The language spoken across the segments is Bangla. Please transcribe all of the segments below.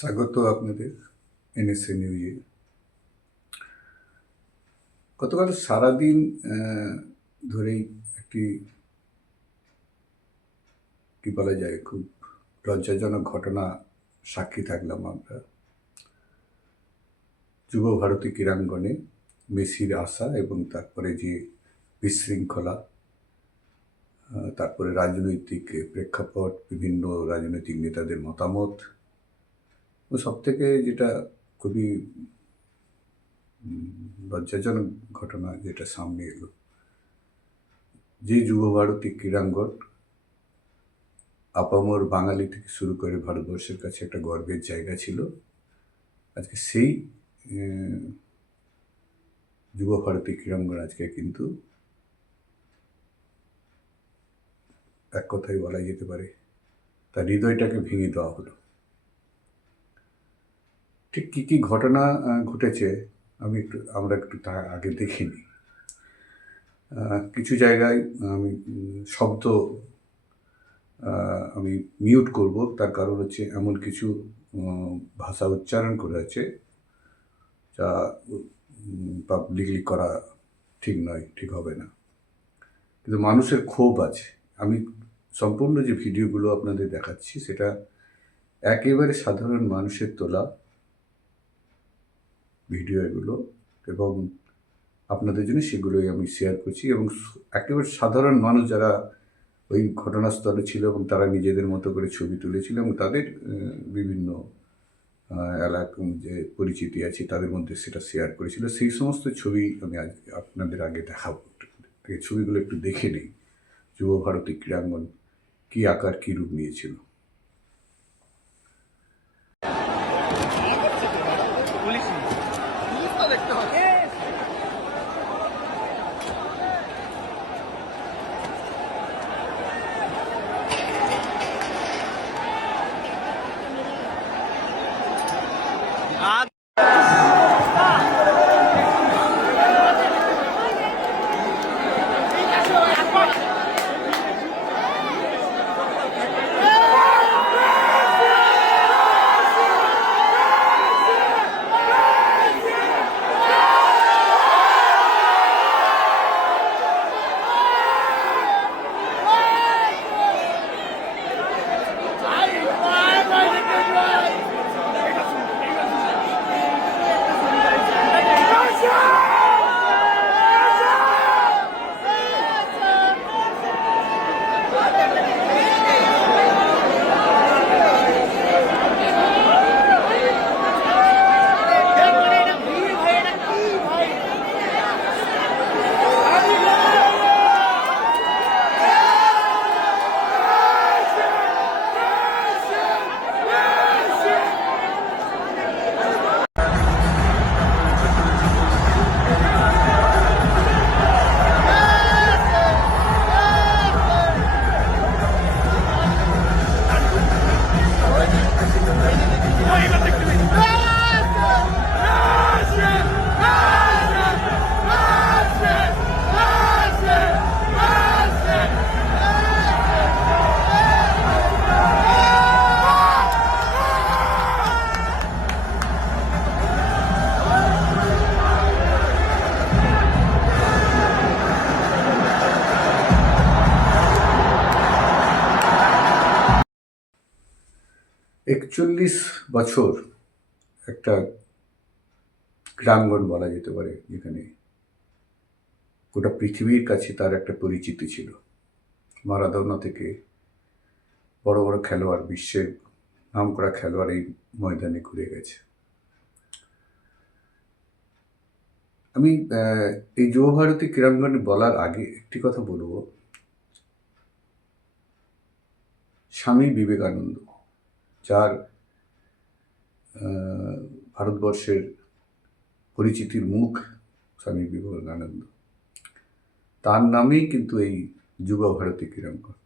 স্বাগত আপনাদের এনএসএ নিউজে। গতকাল সারাদিন ধরেই একটি কী বলা যায়, খুব লজ্জাজনক ঘটনা সাক্ষী থাকলাম আমরা। যুব ভারতী ক্রীড়াঙ্গনে মেসির আসা এবং তারপরে যে বিশৃঙ্খলা, তারপরে রাজনৈতিক প্রেক্ষাপট, বিভিন্ন রাজনৈতিক নেতাদের মতামত, ও সবথেকে যেটা খুবই লজ্জাজনক ঘটনা যেটা সামনে এলো, যে যুব ভারতী ক্রীড়াঙ্গন আপামর বাঙালি থেকে শুরু করে ভারতবর্ষের কাছে একটা গর্বের জায়গা ছিল, আজকে সেই যুব ভারতী ক্রীড়াঙ্গন আজকে কিন্তু এক কথাই বলা যেতে পারে তার হৃদয়টাকে ভেঙে দেওয়া হলো। ঠিক কী কী ঘটনা ঘটেছে আমরা একটু তার আগে দেখিনি। কিছু জায়গায় আমি শব্দ আমি মিউট করব, তার কারণ হচ্ছে এমন কিছু ভাষা উচ্চারণ করে আছে যা পাবলিকলি করা ঠিক নয়, ঠিক হবে না। কিন্তু মানুষের ক্ষোভ আছে। আমি সম্পূর্ণ যে ভিডিওগুলো আপনাদের দেখাচ্ছি সেটা একেবারে সাধারণ মানুষের তোলা ভিডিও এগুলো, এবং আপনাদের জন্য সেগুলোই আমি শেয়ার করছি। এবং একেবারে সাধারণ মানুষ যারা ওই ঘটনাস্থলে ছিল এবং তারা নিজেদের মতো করে ছবি তুলেছিল এবং তাদের বিভিন্ন এলাকা যে পরিচিতি আছে তাদের মধ্যে সেটা শেয়ার করেছিল, সেই সমস্ত ছবি আমি আজ আপনাদের আগে দেখাবো। ছবিগুলো একটু দেখে নিই, যুব ভারতী ক্রীড়াঙ্গন কী আকার কী রূপ নিয়েছিল। একচল্লিশ বছর একটা ক্রীড়াঙ্গন বলা যেতে পারে, যেখানে গোটা পৃথিবীর কাছে তার একটা পরিচিতি ছিল। মারাদোনা থেকে বড় বড় খেলোয়াড়, বিশ্বের নামকরা খেলোয়াড় এই ময়দানে ঘুরে গেছে। আমি এই যুব ভারতী ক্রীড়াঙ্গন বলার আগে একটি কথা বলবো। স্বামী বিবেকানন্দ, যার ভারতবর্ষের পরিচিতির মুখ স্বামী বিবেকানন্দ, তার নামেই কিন্তু এই যুব ভারতী ক্রীড়াঙ্গন।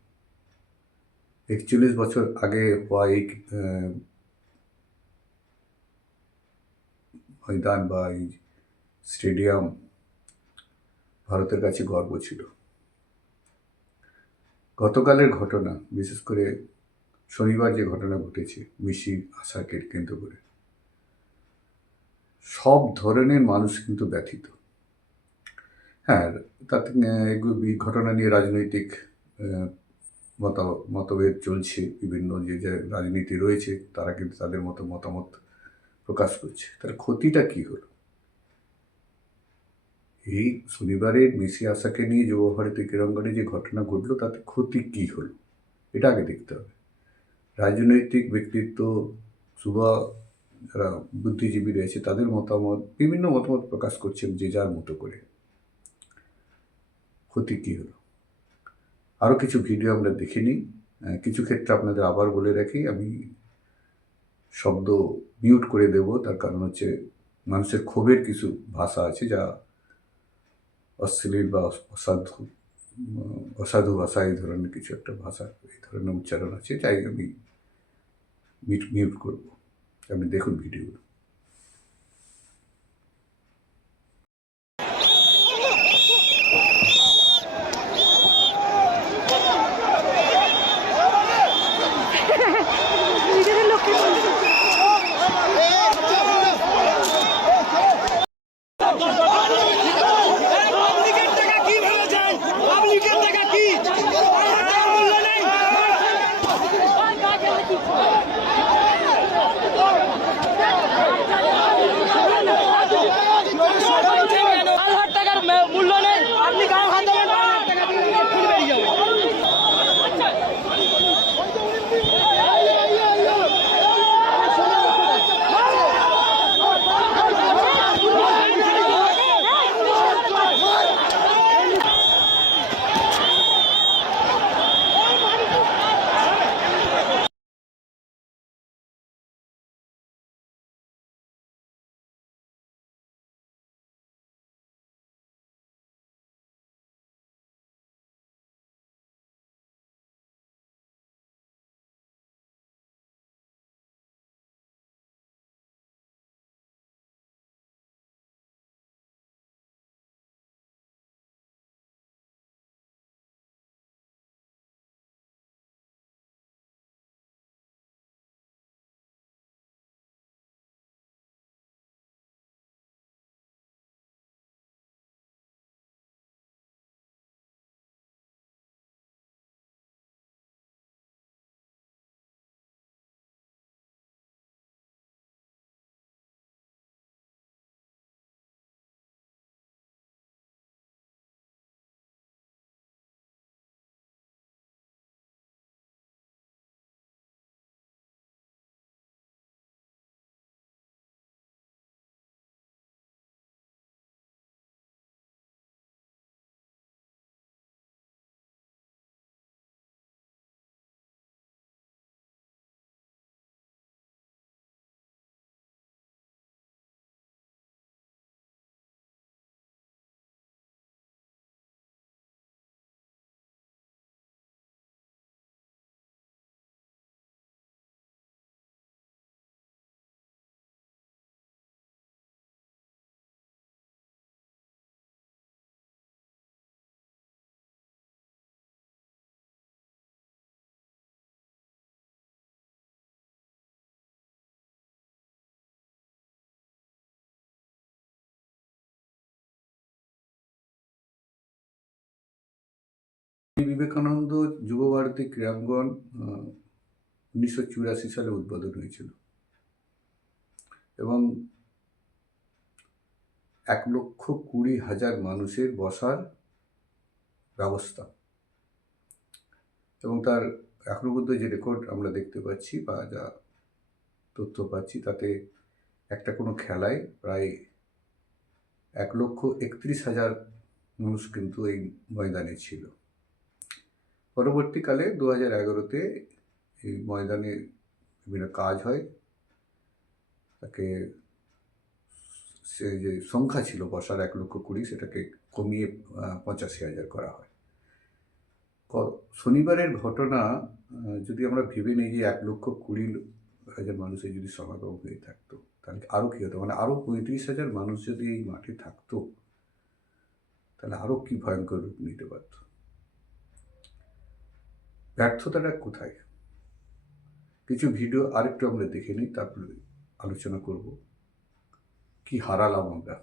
41 বছর আগে হওয়া এই ময়দান বা এই স্টেডিয়াম ভারতের কাছে গর্ব ছিল। গতকালের ঘটনা, বিশেষ করে শনিবার যে ঘটনা ঘটেছে মিশির আশাকে কেন্দ্র করে, সব ধরনের মানুষ কিন্তু ব্যথিত। হ্যাঁ, তাতে এই ঘটনা নিয়ে রাজনৈতিক আহ, মতভেদ চলছে। বিভিন্ন যে রাজনীতি রয়েছে তারা কিন্তু তাদের মতো মতামত প্রকাশ করছে। তার ক্ষতিটা কি হলো? এই শনিবারের মেসি আশাকে নিয়ে যুবভারতী ক্রীড়াঙ্গনে যে ঘটনা ঘটলো তাতে ক্ষতি কি হলো এটা আগে দেখতে হবে। রাজনৈতিক ব্যক্তিত্ব, যুবা যারা বুদ্ধিজীবী রয়েছে তাদের মতামত, বিভিন্ন মতামত প্রকাশ করছেন যে যার মতো করে। ক্ষতি কী হলো? আরও কিছু ভিডিও আমরা দেখে নিই। কিছু ক্ষেত্রে আপনাদের আবার বলে রাখি, আমি শব্দ মিউট করে দেব। তার কারণ হচ্ছে মানুষের ক্ষোভের কিছু ভাষা আছে যা অশ্লীল বা অসাধু ভাষা, এই ধরনের কিছু একটা ভাষা, এই ধরনের উচ্চারণ আছে, তাই আমি মিউট করব। আপনি দেখুন ভিডিওগুলো। বিবেকানন্দ যুবভারতী ক্রীড়াঙ্গন 1984 সালে উদ্বোধন হয়েছিল এবং 1,20,000 মানুষের বসার ব্যবস্থা, এবং তার এখনো পর্যন্ত যে রেকর্ড আমরা দেখতে পাচ্ছি বা যা তথ্য পাচ্ছি তাতে একটা কোনো খেলায় প্রায় 1,31,000 মানুষ কিন্তু এই ময়দানে ছিল। পরবর্তীকালে 2011-তে এই ময়দানে বিভিন্ন কাজ হয়, তাকে সে যে সংখ্যা ছিল বসার 1,20,000 সেটাকে কমিয়ে 85,000 করা হয়। শনিবারের ঘটনা যদি আমরা ভেবে নিই যে 1,20,000 মানুষের যদি সমাগম হয়ে থাকতো তাহলে আরও কী হতো, মানে আরও 35,000 মানুষ যদি এই মাঠে থাকতো তাহলে আরও কী ভয়ঙ্কর রূপ নিতে পারত। ব্যর্থতাটা কোথায়? কিছু ভিডিও আরেকটু আমরা দেখে নিই, তারপরে আলোচনা করব কি হারালাম আমরা।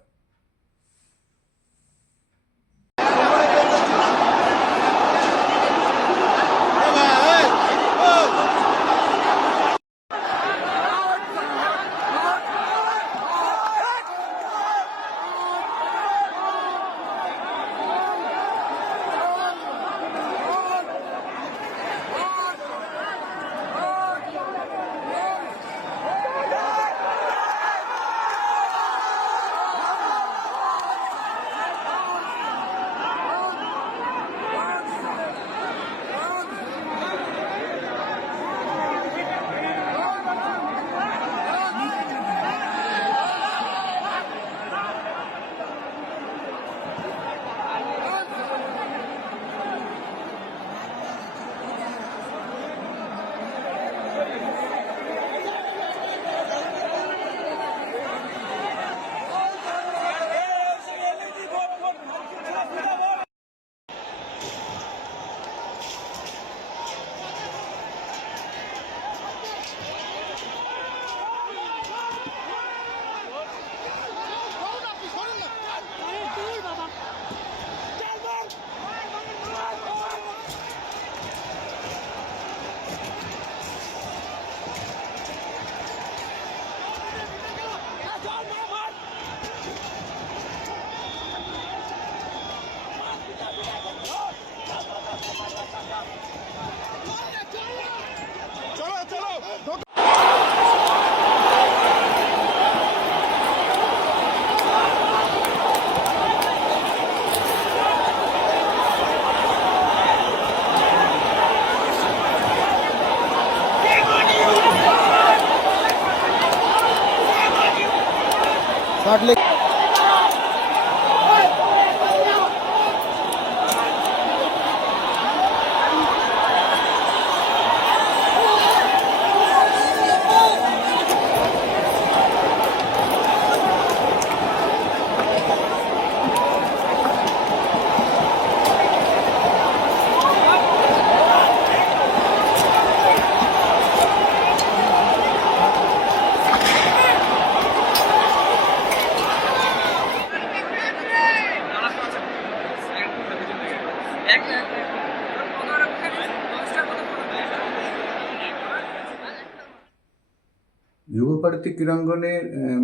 যুবভারতী ক্রীড়াঙ্গনে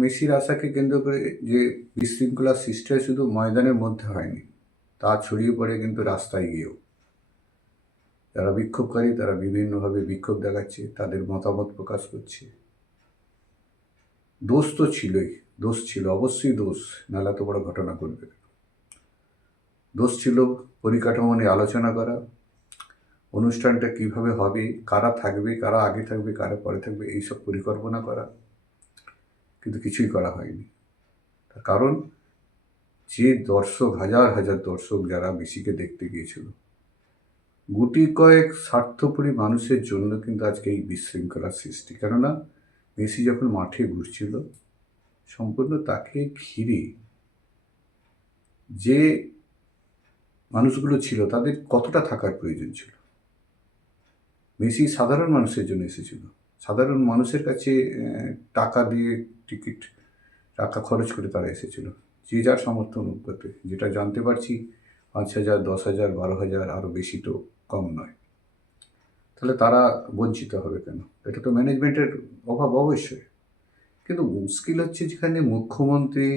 মেসির আশাকে কেন্দ্র করে যে বিশৃঙ্খলা সৃষ্টি হয় শুধু ময়দানের মধ্যে হয়নি, তা ছড়িয়ে পড়ে কিন্তু রাস্তায় গিয়েও। যারা বিক্ষোভকারী তারা বিভিন্নভাবে বিক্ষোভ দেখাচ্ছে, তাদের মতামত প্রকাশ করছে। দোষ তো ছিলই, দোষ ছিল, অবশ্যই দোষ, নাহলে এত বড় ঘটনা ঘটবে। দোষ ছিল পরিকাঠামো নিয়ে আলোচনা করা, অনুষ্ঠানটা কিভাবে হবে, কারা থাকবে, কারা আগে থাকবে, কারা পরে থাকবে, এইসব পরিকল্পনা করা, কিন্তু কিছুই করা হয়নি। তার কারণ যে দর্শক, হাজার হাজার দর্শক যারা মেসিকে দেখতে গিয়েছিল, গুটি কয়েক স্বার্থপরী মানুষের জন্য কিন্তু আজকে এই বিশৃঙ্খলার সৃষ্টি। কেননা মেসি যখন মাঠে ঘুরছিল, সম্পূর্ণ তাকে ঘিরে যে মানুষগুলো ছিল তাদের কতটা থাকার প্রয়োজন ছিল। মেসি সাধারণ মানুষের জন্য এসেছিল, সাধারণ মানুষের কাছে টাকা দিয়ে টিকিট, টাকা খরচ করে তারা এসেছিল, যে যার সামর্থ্য অনুপাতে। যেটা জানতে পারছি 5,000, 10,000, 12,000, আরও বেশি তো কম নয়। তাহলে তারা বঞ্চিত হবে কেন? এটা তো ম্যানেজমেন্টের অভাব অবশ্যই। কিন্তু মুশকিল হচ্ছে যেখানে মুখ্যমন্ত্রী,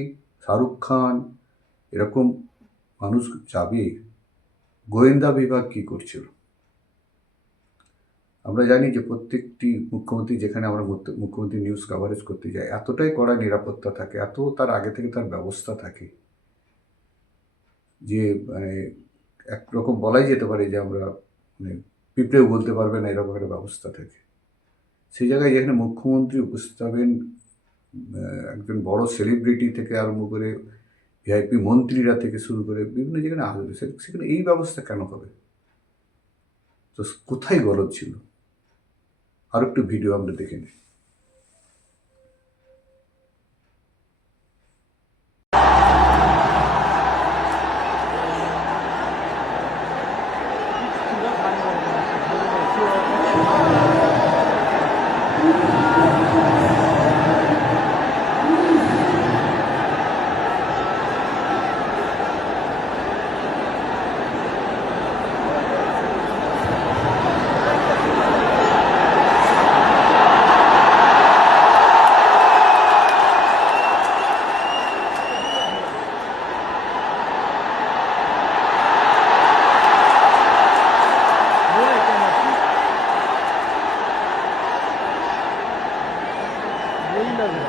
শাহরুখ খান এরকম মানুষ যাবে, গোয়েন্দা বিভাগ কী করছিল? আমরা জানি যে প্রত্যেকটি মুখ্যমন্ত্রী, যেখানে আমরা মুখ্যমন্ত্রী নিউজ কভারেজ করতে যাই, এতটাই কড়া নিরাপত্তা থাকে, এত তার আগে থেকে তার ব্যবস্থা থাকে যে মানে একরকম বলাই যেতে পারে যে আমরা মানে পিঁপড়েও বলতে পারবে না, এরকম একটা ব্যবস্থা থাকে। সেই জায়গায় যেখানে মুখ্যমন্ত্রী উপস্থিত হবেন, একজন বড় সেলিব্রিটি থেকে আরম্ভ করে ভিআইপি মন্ত্রীরা থেকে শুরু করে বিভিন্ন যেখানে আসবে, সেখানে এই ব্যবস্থা কেন হবে? তো কোথায় গলদ ছিল? আর একটু ভিডিও আমরা দেখে নিই। আসবে।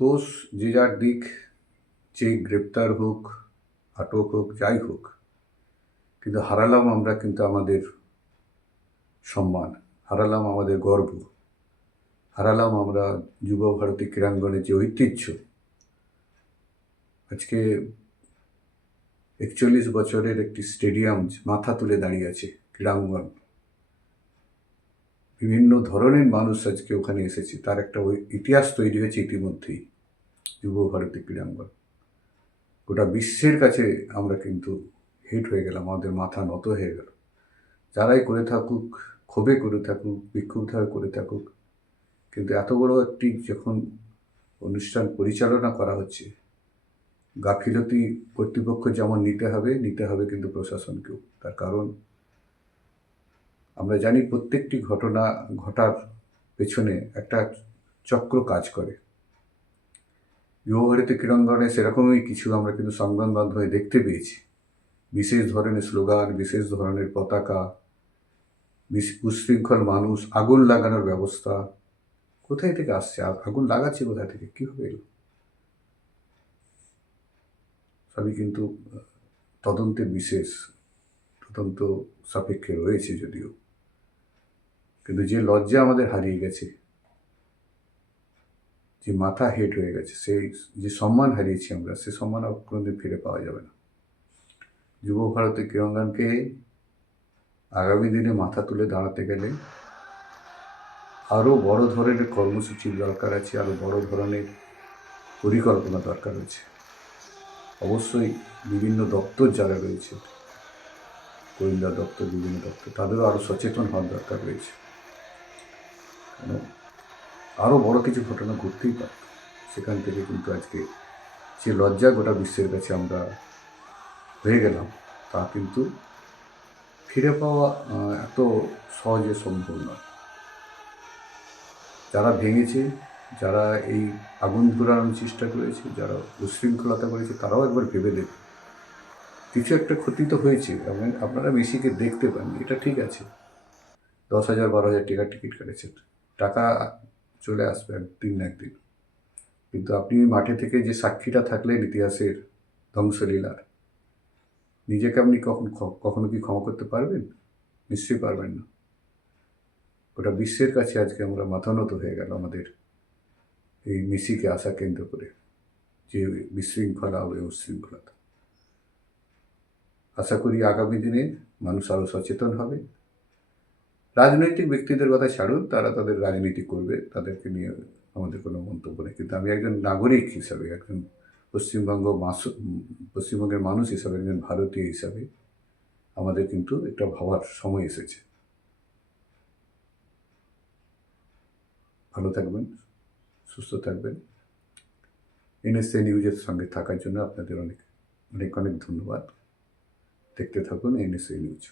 দোষ যে যার দিক, যে গ্রেপ্তার হোক, আটক হোক, যাই হোক, কিন্তু হারালাম আমরা কিন্তু আমাদের সম্মান, হারালাম আমাদের গর্ব, হারালাম আমরা যুব ভারতী ক্রীড়াঙ্গনের যে ঐতিহ্য। আজকে 41 বছরের একটি স্টেডিয়াম মাথা তুলে দাঁড়িয়ে আছে, ক্রীড়াঙ্গন। বিভিন্ন ধরনের মানুষ আজকে ওখানে এসেছে, তার একটা ইতিহাস তৈরি হয়েছে ইতিমধ্যেই। যুব ভারতী ক্রীড়াঙ্গন গোটা বিশ্বের কাছে আমরা কিন্তু হিট হয়ে গেলাম, আমাদের মাথা নত হয়ে গেল। যারাই করে থাকুক, ক্ষোভে করে থাকুক, বিক্ষুব্ধভাবে করে থাকুক, কিন্তু এত বড় একটি যখন অনুষ্ঠান পরিচালনা করা হচ্ছে, গাফিলতি কর্তৃপক্ষ যেমন নিতে হবে কিন্তু প্রশাসনকেও। তার কারণ আমরা জানি প্রত্যেকটি ঘটনা ঘটার পেছনে একটা চক্র কাজ করে। যুবভারতী ক্রীড়াঙ্গনে সেরকমই কিছু আমরা কিন্তু সংবাদ মাধ্যমে দেখতে পেয়েছি। বিশেষ ধরনের স্লোগান, বিশেষ ধরনের পতাকা, উচ্ছৃঙ্খল মানুষ, আগুন লাগানোর ব্যবস্থা। কোথায় থেকে আসছে? আগুন লাগাচ্ছে কোথা থেকে? কীভাবে এলো? সবই কিন্তু তদন্তের বিশেষ, তদন্ত সাপেক্ষে রয়েছে যদিও, কিন্তু যে লজ্জা আমাদের হারিয়ে গেছে, যে মাথা হেট হয়ে গেছে, সেই যে সম্মান হারিয়েছি আমরা, সে সম্মান আর কোনোদিন ফিরে পাওয়া যাবে না। যুব ভারতী ক্রীড়াঙ্গনকে আগামী দিনে মাথা তুলে দাঁড়াতে গেলে আরও বড় ধরনের কর্মসূচির দরকার আছে, আরও বড় ধরনের পরিকল্পনা দরকার আছে। অবশ্যই বিভিন্ন দপ্তর যারা রয়েছে, গোয়েন্দা দপ্তর, বিভিন্ন দপ্তর, তাদেরও আরও সচেতন হওয়ার দরকার রয়েছে। কেন আরও বড় কিছু ঘটনা ঘটতেই পারত। সেখান থেকে কিন্তু আজকে যে লজ্জা গোটা বিশ্বের কাছে আমরা হয়ে গেলাম, তা কিন্তু ফিরে পাওয়া এত সহজে সম্ভব নয়। যারা ভেঙেছে, যারা এই আগুন ধরানোর চেষ্টা করেছে, যারা উশৃঙ্খলতা করেছে, তারাও একবার ভেবে দেবে। কিছু একটা ক্ষতি তো হয়েছে। আপনারা মেসিকে দেখতে পাননি, এটা ঠিক আছে। 10,000 12,000 টাকার টিকিট কেটেছেন, টাকা চলে আসবে একদিন না একদিন। কিন্তু আপনি মাঠে থেকে যে সাক্ষীটা থাকলেন ইতিহাসের ধ্বংসলীলার, নিজেকে আপনি কখনো কি ক্ষমা করতে পারবেন? নিশ্চয়ই পারবেন না। গোটা বিশ্বের কাছে আজকে আমরা মাথা নত হয়ে গেল আমাদের এই মেসিকে আশা কেন্দ্র করে, যে বিশৃঙ্খলা ও উশৃঙ্খলতা। আশা করি আগামী দিনে মানুষ আরও সচেতন হবে। রাজনৈতিক ব্যক্তিদের কথা ছাড়ুন, তারা তাদের রাজনীতি করবে, তাদেরকে নিয়ে আমাদের কোনো মন্তব্য নেই। কিন্তু আমি একজন নাগরিক হিসাবে, একজন পশ্চিমবঙ্গের মানুষ হিসাবে, একজন ভারতীয় হিসাবে আমাদের কিন্তু একটা ভাবার সময় এসেছে। ভালো থাকবেন, সুস্থ থাকবেন। এনএসএ নিউজের সঙ্গে থাকার জন্য আপনাদের অনেক অনেক অনেক ধন্যবাদ। দেখতে থাকুন এনএসএ নিউজ।